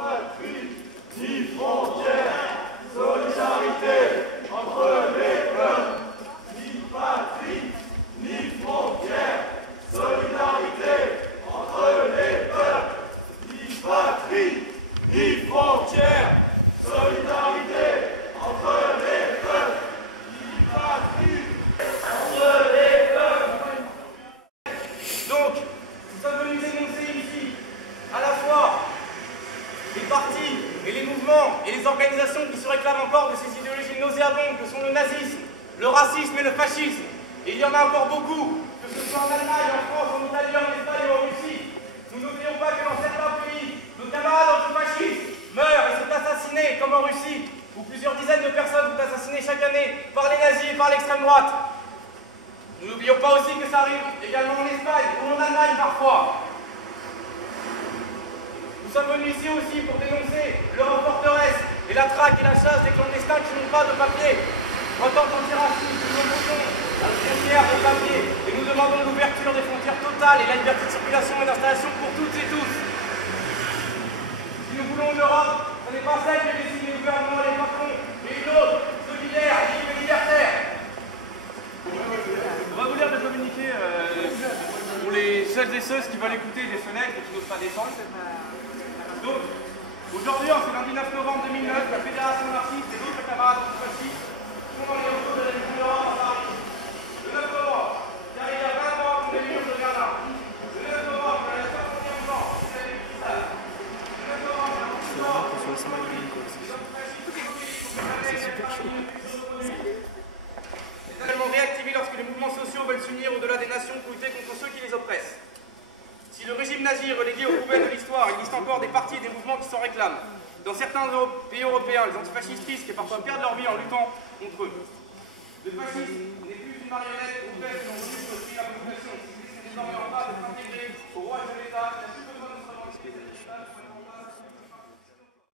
patrie, ni frontières, solidarité entre les peuples. Ni patrie, ni frontières, solidarité entre les peuples. Ni patrie, ni frontières, solidarité entre les peuples. Ni patrie, entre les peuples. Donc, nous sommes venus dénoncer ici, à la fois, les partis et les mouvements et les organisations qui se réclament encore de ces idéologies nauséabondes que sont le nazisme, le racisme et le fascisme. Et il y en a encore beaucoup, que ce soit en Allemagne, en France, en Italie, en Espagne ou en Russie. Nous n'oublions pas que dans certains pays, nos camarades antifascistes meurent et sont assassinés, comme en Russie, où plusieurs dizaines de personnes sont assassinées chaque année par les nazis et par l'extrême droite. Nous n'oublions pas aussi que ça arrive également en Espagne ou en Allemagne parfois. Nous sommes venus ici aussi pour dénoncer l'Europe forteresse et la traque et la chasse des clandestins qui n'ont pas de papier. En tant qu'antiraciste, nous opposons à la frontière de papier et nous demandons l'ouverture des frontières totales et la liberté de circulation et d'installation pour toutes et tous. Si nous voulons une Europe, ce n'est pas celle que décident les gouvernements et les patrons, mais une autre, solidaire, libre et libertaire. On va vous lire le communiqué pour les celles et ceux qui veulent écouter des fenêtres et qui n'osent pas descendre. Donc, aujourd'hui, en ce lundi 9 novembre 2009, la Fédération anarchiste et d'autres camarades antifascistes sont dans les recours de la Ligue d'Europe à Paris. Le 9 novembre, car il y a 20 mois qu'on est murs de Berlin. Le 9 novembre, il y a la 60e ans, c'est la cristal. Le 9 novembre, il y a un coup d'or. Les éléments réactivés lorsque les mouvements sociaux veulent s'unir au-delà des nations pour lutter contre ceux qui les oppressent. Si le régime nazi est relégué aux poubelles de l'histoire, il existe encore des partis et des mouvements qui s'en réclament. Dans certains pays européens, les antifascistes risquent et parfois perdent leur vie en luttant contre eux. Le fascisme n'est plus une marionnette ou pèse dans le but de la population. C'est désormais en pas de s'intégrer au roi